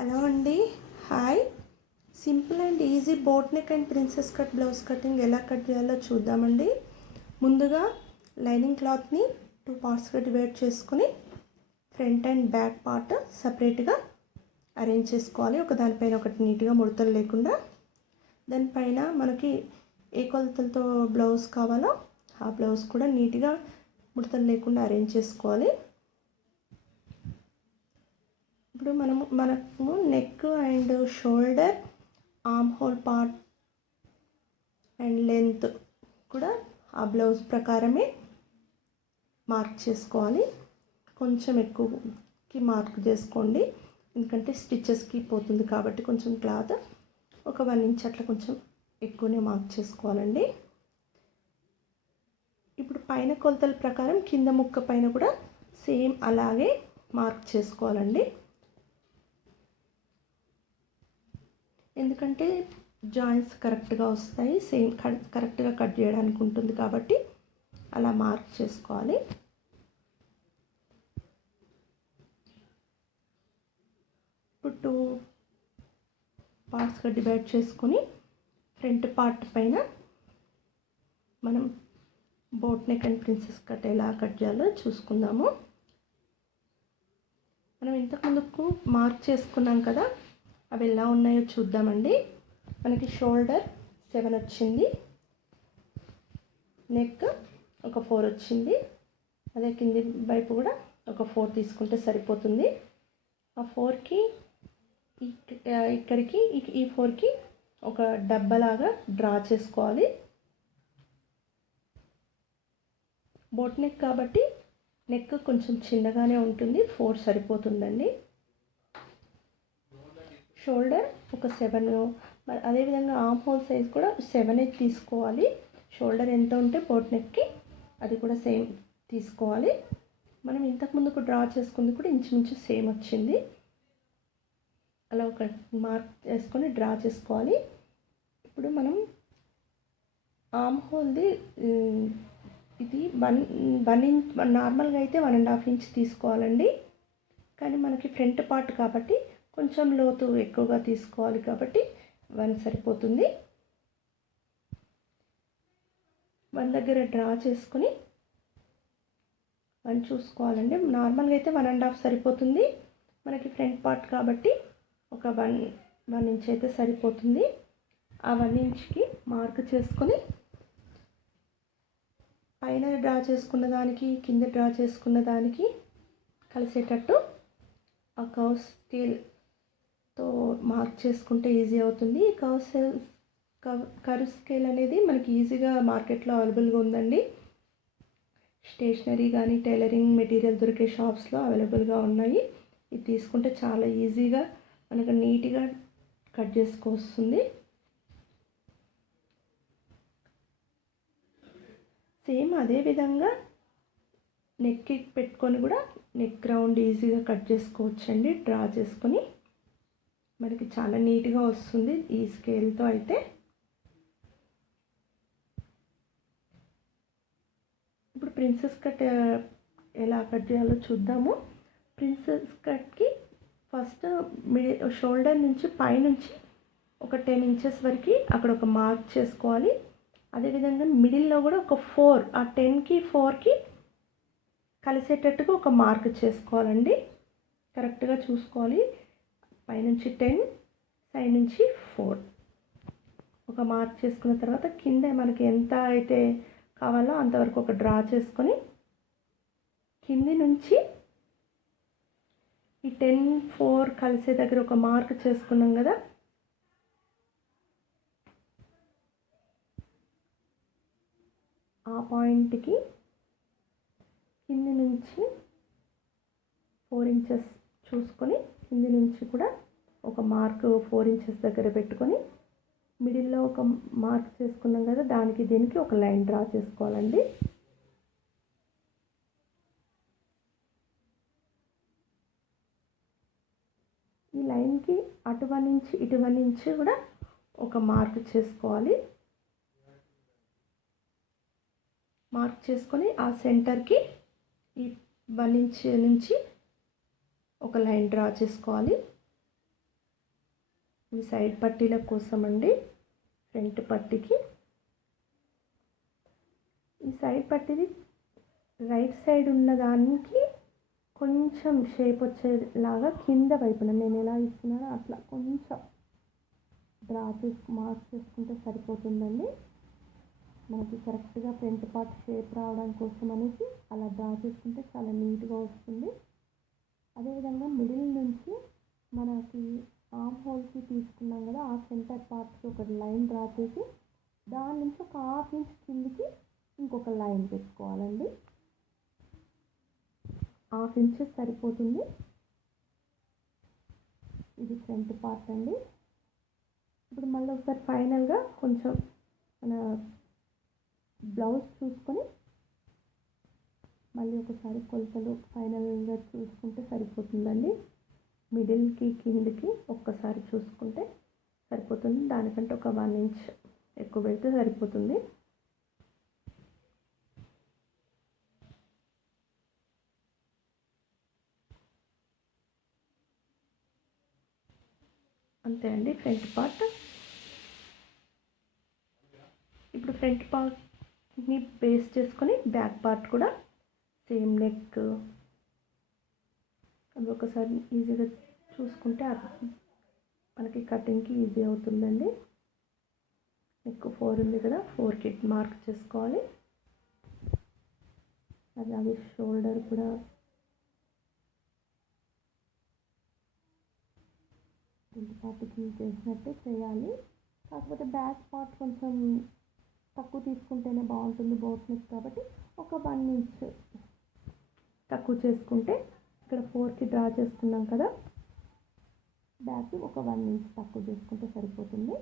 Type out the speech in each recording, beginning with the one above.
Hello అండి. Hi. Simple and easy boat neck and princess cut blouse cutting ఎలా cut చేయాలో చూద్దామండి. ముందుగా లైనింగ్ క్లాత్ని 2 పార్ట్స్గా డివైడ్ చేసుకుని ఫ్రంట్ అండ్ బ్యాక్ పార్ట్ సపరేట్గా అరేంజ్ చేసుకోవాలి. ఒక దానిపైన ఒకటి నీట్గా ముడతలు లేకుండా. దానిపైన మనకి ఏ కొలతలతో బ్లౌజ్ కావాలో ఆ బ్లౌజ్ కూడా నీట్గా ముడతలు లేకుండా అరేంజ్ చేసుకోవాలి. ఇప్పుడు మనము neck and shoulder, arm whole part and length కూడా ఆ బ్లౌజ్ ప్రకారమే మార్క్ చేసుకోవాలి. కొంచెం ఎక్కువకి మార్క్ చేసుకోండి, ఎందుకంటే స్టిచెస్కి పోతుంది కాబట్టి కొంచెం క్లాత్ ఒక 1 ఇంచ్ అట్లా కొంచెం ఎక్కువనే మార్క్ చేసుకోవాలండి. ఇప్పుడు పైన కొలతల ప్రకారం కింద ముక్క పైన కూడా సేమ్ అలాగే మార్క్ చేసుకోవాలండి. ఎందుకంటే జాయింట్స్ కరెక్ట్గా వస్తాయి, సేమ్ కరెక్ట్గా కట్ చేయడానికి ఉంటుంది కాబట్టి అలా మార్క్ చేసుకోవాలి. ఇప్పుడు 2 పార్ట్స్గా డివైడ్ చేసుకొని ఫ్రంట్ పార్ట్ పైన మనం boat neck and princess cut ఎలా కట్ చేయాలో చూసుకుందాము. మనం ఇంతకుముందుకు మార్క్ చేసుకున్నాం కదా, అవి ఎలా ఉన్నాయో చూద్దామండి. మనకి షోల్డర్ 7 వచ్చింది, నెక్ ఒక 4 వచ్చింది, అదే కింది వైపు కూడా ఒక 4 తీసుకుంటే సరిపోతుంది. ఆ 4కి ఇక్కడికి ఈ 4కి ఒక డబ్బలాగా డ్రా చేసుకోవాలి. బోట్ నెక్ కాబట్టి నెక్ కొంచెం చిన్నగానే ఉంటుంది, 4 సరిపోతుందండి. షోల్డర్ ఒక 7, అదేవిధంగా ఆర్మ్ హోల్ సైజ్ కూడా 7 తీసుకోవాలి. షోల్డర్ ఎంత ఉంటే బోట్ నెక్కి అది కూడా సేమ్ తీసుకోవాలి. మనం ఇంతకుముందుకు డ్రా చేసుకుంది కూడా ఇంచుమించు సేమ్ వచ్చింది. అలా ఒక మార్క్ చేసుకొని డ్రా చేసుకోవాలి. ఇప్పుడు మనం ఆర్మ్ హోల్ది ఇది 1 ఇంచ్, నార్మల్గా అయితే 1.5 ఇంచ్ తీసుకోవాలండి. కానీ మనకి ఫ్రంట్ పార్ట్ కాబట్టి కొంచెం లోతు ఎక్కువగా తీసుకోవాలి కాబట్టి 1 సరిపోతుంది. 1 దగ్గర డ్రా చేసుకుని 1 చూసుకోవాలండి. నార్మల్గా అయితే 1.5 సరిపోతుంది, మనకి ఫ్రంట్ పార్ట్ కాబట్టి ఒక 1 ఇంచ్ అయితే సరిపోతుంది. ఆ 1 ఇంచ్కి మార్క్ చేసుకొని పైన డ్రా చేసుకున్న దానికి కింద డ్రా చేసుకున్న దానికి కలిసేటట్టు ఆ కర్వ్ స్కేల్తో మార్క్ చేసుకుంటే ఈజీ అవుతుంది. కర్వ్ స్కేల్ అనేది మనకి ఈజీగా మార్కెట్లో అవైలబుల్గా ఉందండి. స్టేషనరీ కానీ టైలరింగ్ మెటీరియల్ దొరికే షాప్స్లో అవైలబుల్గా ఉన్నాయి. ఇది తీసుకుంటే చాలా ఈజీగా మనకు నీట్గా కట్ చేసుకోవస్తుంది. సేమ్ అదే విధంగా నెక్కి పెట్టుకొని కూడా నెక్ రౌండ్ ఈజీగా కట్ చేసుకోవచ్చండి. డ్రా చేసుకొని మనకి చాలా నీట్గా వస్తుంది ఈ స్కేల్తో అయితే. ఇప్పుడు ప్రిన్సెస్ కట్ ఎలా కట్ చేయాలో చూద్దాము. ప్రిన్సెస్ కట్కి ఫస్ట్ షోల్డర్ నుంచి పైనుంచి ఒక 10 ఇంచెస్ వరకు అక్కడ ఒక మార్క్ చేసుకోవాలి. అదేవిధంగా మిడిల్లో కూడా ఒక 4, ఆ 10కి 4కి కలిసేటట్టుగా ఒక మార్క్ చేసుకోవాలండి. కరెక్ట్గా చూసుకోవాలి. పైనుంచి 10, సైడ్ నుంచి 4 ఒక మార్క్ చేసుకున్న తర్వాత కింద మనకి ఎంత అయితే కావాలో అంతవరకు ఒక డ్రా చేసుకొని కింది నుంచి ఈ 10, 4 కలిసే దగ్గర ఒక మార్క్ చేసుకున్నాం కదా, ఆ పాయింట్కి కింది నుంచి 4 ఇంచెస్ చూసుకొని కింది నుంచి కూడా ఒక మార్క్ 4 ఇంచెస్ దగ్గర పెట్టుకొని మిడిల్లో ఒక మార్క్ చేసుకున్నాం కదా, దానికి దీనికి ఒక లైన్ డ్రా చేసుకోవాలండి. ఈ లైన్కి అటు 1 ఇంచ్ ఇటు 1 ఇంచ్ కూడా ఒక మార్క్ చేసుకోవాలి. మార్క్ చేసుకొని ఆ సెంటర్కి ఈ 1 ఇంచ్ నుంచి ఒక లైన్ డ్రా చేసుకోవాలి. ఈ సైడ్ పట్టీల కోసం అండి. ఫ్రంట్ పట్టీకి ఈ సైడ్ పట్టీది రైట్ సైడ్ ఉన్న దానికి కొంచెం షేప్ వచ్చేలాగా కింద వైపున నేను ఎలా ఇస్తున్నానో అట్లా కొంచెం డ్రా మార్క్ చేసుకుంటే సరిపోతుందండి. మనకి కరెక్ట్గా ఫ్రంట్ పార్ట్ షేప్ రావడం కోసం అనేసి అలా డ్రా చేసుకుంటే చాలా నీట్గా వస్తుంది. అదేవిధంగా మిడిల్ నుంచి మనకి ఆర్మ్ హోల్కి తీసుకున్నాం కదా, ఆ సెంటర్ పార్ట్కి ఒక లైన్ డ్రా చేసి దాని నుంచి ఒక 1/2 ఇంచ్ కిందికి ఇంకొక లైన్ పెట్టుకోవాలండి. 1/2 ఇంచ్ సరిపోతుంది. ఇది ఫ్రంట్ పార్ట్ అండి. ఇప్పుడు మళ్ళీ ఒకసారి ఫైనల్గా కొంచెం మన బ్లౌజ్ చూసుకొని మళ్ళీ ఒకసారి కొలతలు ఫైనల్గా చూసుకుంటే సరిపోతుందండి. మిడిల్కి కిందికి ఒక్కసారి చూసుకుంటే సరిపోతుంది. దానికంటే ఒక 1 ఇంచ్ ఎక్కువ పెడితే సరిపోతుంది. అంతే అండి ఫ్రంట్ పార్ట్. ఇప్పుడు ఫ్రంట్ పార్ట్ని బేస్ చేసుకొని బ్యాక్ పార్ట్ కూడా సేమ్ నెక్ అది ఒకసారి ఈజీగా చూసుకుంటే మనకి కటింగ్కి ఈజీ అవుతుందండి. నెక్ 4 ఉంది కదా, 4కి మార్క్ చేసుకోవాలి. అలాగే షోల్డర్ కూడా ఫ్రంట్ పార్ట్కి చేసినట్టే చేయాలి. కాకపోతే బ్యాక్ పార్ట్ కొంచెం తక్కువ తీసుకుంటేనే బాగుంటుంది బోట్ నెక్ కాబట్టి ఒక 1 ఇంచ్ తక్కువ చేసుకుంటే, ఇక్కడ 4కి డ్రా చేసుకున్నాం కదా, బ్యాక్ ఒక 1 ఇంచ్ తక్కువ చేసుకుంటే సరిపోతుంది.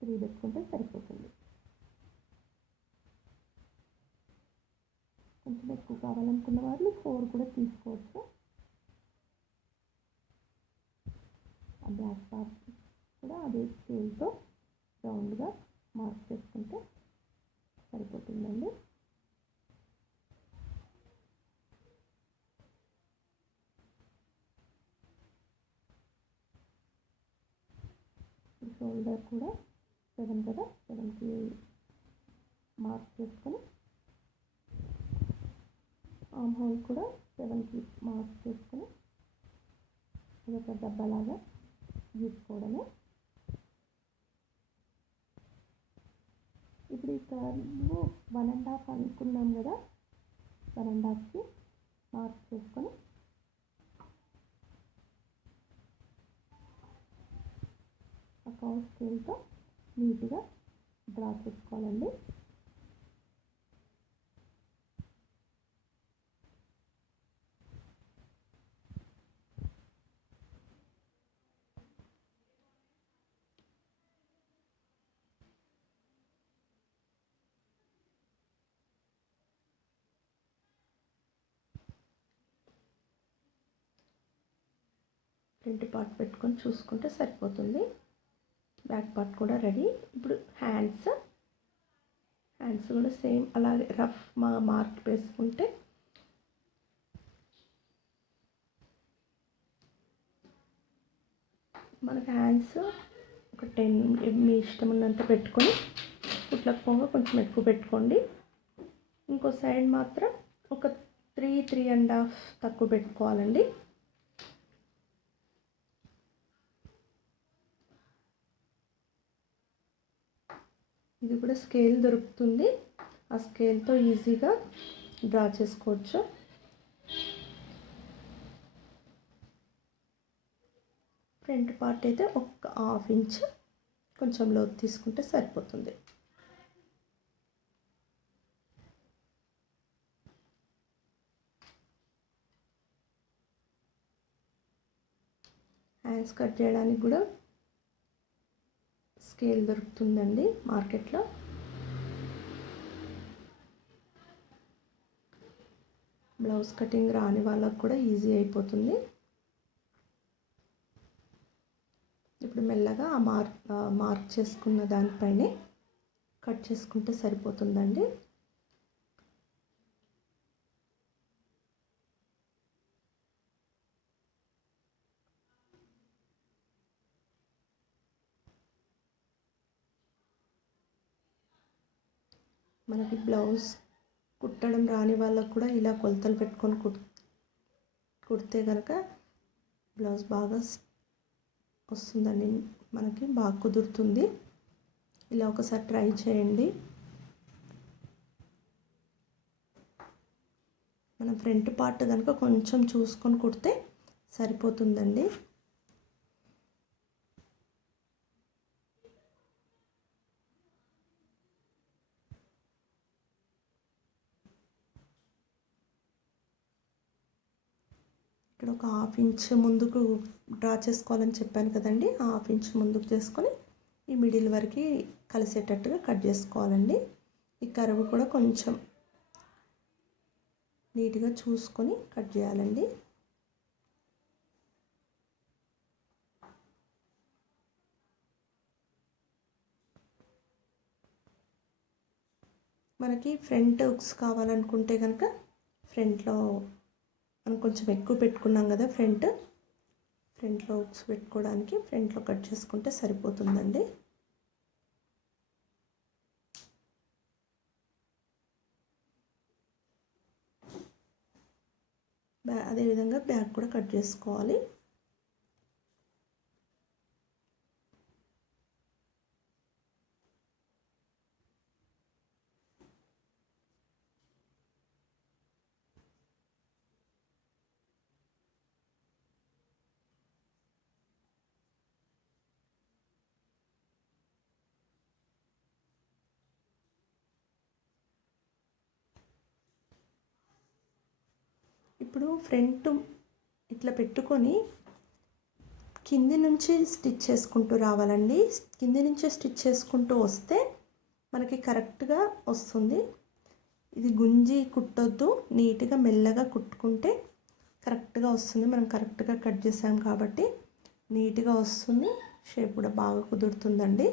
3 పెట్టుకుంటే సరిపోతుంది. కొంచెం ఎక్కువ కావాలనుకున్న వాళ్ళు 4 కూడా తీసుకోవచ్చు. ఆ బ్యాక్ పార్ట్ కూడా అదే స్కేల్తో రౌండ్గా మార్క్ చేసుకుంటే సరిపోతుందండి. షోల్డర్ కూడా 7 కదా, 7కి మార్క్ చేసుకొని ఆర్మ్ హోల్ కూడా 7కి మార్క్ చేసుకొని ఇదొక డబ్బాలాగా గీసుకోవడమే. ఇప్పుడు ఈ కర్వ్ 1.5 అనుకున్నాం కదా, 1.5కి మార్క్ చేసుకొని ఆ కర్వ్ స్కేల్తో నీట్గా డ్రా చేసుకోవాలండి. ఫ్రంట్ పార్ట్ పెట్టుకొని చూసుకుంటే సరిపోతుంది. బ్యాక్ పార్ట్ కూడా రెడీ. ఇప్పుడు హ్యాండ్స్ కూడా సేమ్ అలాగే రఫ్ మార్క్ వేసుకుంటే మనకి హ్యాండ్స్ ఒక 10 మీ ఇష్టం ఉన్నంత పెట్టుకొని కుట్లకు పోగా కొంచెం ఎక్కువ పెట్టుకోండి. ఇంకో సైడ్ మాత్రం ఒక 3.5 తక్కువ పెట్టుకోవాలండి. ఇది కూడా స్కేల్ దొరుకుతుంది, ఆ స్కేల్తో ఈజీగా డ్రా చేసుకోవచ్చు. ఫ్రంట్ పార్ట్ అయితే ఒక 1/2 ఇంచ్ కొంచెం లోతు తీసుకుంటే సరిపోతుంది. హ్యాండ్స్ కట్ చేయడానికి కూడా స్కేల్ దొరుకుతుందండి మార్కెట్లో. బ్లౌజ్ కటింగ్ రాని వాళ్ళకు కూడా ఈజీ అయిపోతుంది. ఇప్పుడు మెల్లగా ఆ మార్క్ చేసుకున్న దానిపైనే కట్ చేసుకుంటే సరిపోతుందండి. మనకి బ్లౌజ్ కుట్టడం రాని వాళ్ళకు కూడా ఇలా కొలతలు పెట్టుకొని కుడితే కనుక బ్లౌజ్ బాగా వస్తుందండి, మనకి బాగా కుదురుతుంది. ఇలా ఒకసారి ట్రై చేయండి. మన ఫ్రంట్ పార్ట్ కనుక కొంచెం చూసుకొని కుడితే సరిపోతుందండి. ఇక్కడ ఒక 1/2 ఇంచ్ ముందుకు డ్రా చేసుకోవాలని చెప్పాను కదండి. 1/2 ఇంచ్ ముందుకు చేసుకొని ఈ మిడిల్ వరకు కలిసేటట్టుగా కట్ చేసుకోవాలండి. ఈ కర్వ్ కూడా కొంచెం నీట్గా చూసుకొని కట్ చేయాలండి. మనకి ఫ్రంట్ హుక్స్ కావాలనుకుంటే కనుక ఫ్రంట్లో మనం కొంచెం ఎక్కువ పెట్టుకున్నాం కదా, ఫ్రంట్లో హుక్స్ పెట్టుకోవడానికి ఫ్రంట్లో కట్ చేసుకుంటే సరిపోతుందండి. అదేవిధంగా బ్యాక్ కూడా కట్ చేసుకోవాలి. ఇప్పుడు ఫ్రంట్ ఇట్లా పెట్టుకొని కింది నుంచి స్టిచ్ చేసుకుంటూ రావాలండి. కింది నుంచి స్టిచ్ చేసుకుంటూ వస్తే మనకి కరెక్ట్గా వస్తుంది. ఇది గుంజి కుట్టొద్దు, నీట్గా మెల్లగా కుట్టుకుంటే కరెక్ట్గా వస్తుంది. మనం కరెక్ట్గా కట్ చేసాం కాబట్టి నీట్గా వస్తుంది, షేప్ కూడా బాగా కుదురుతుందండి.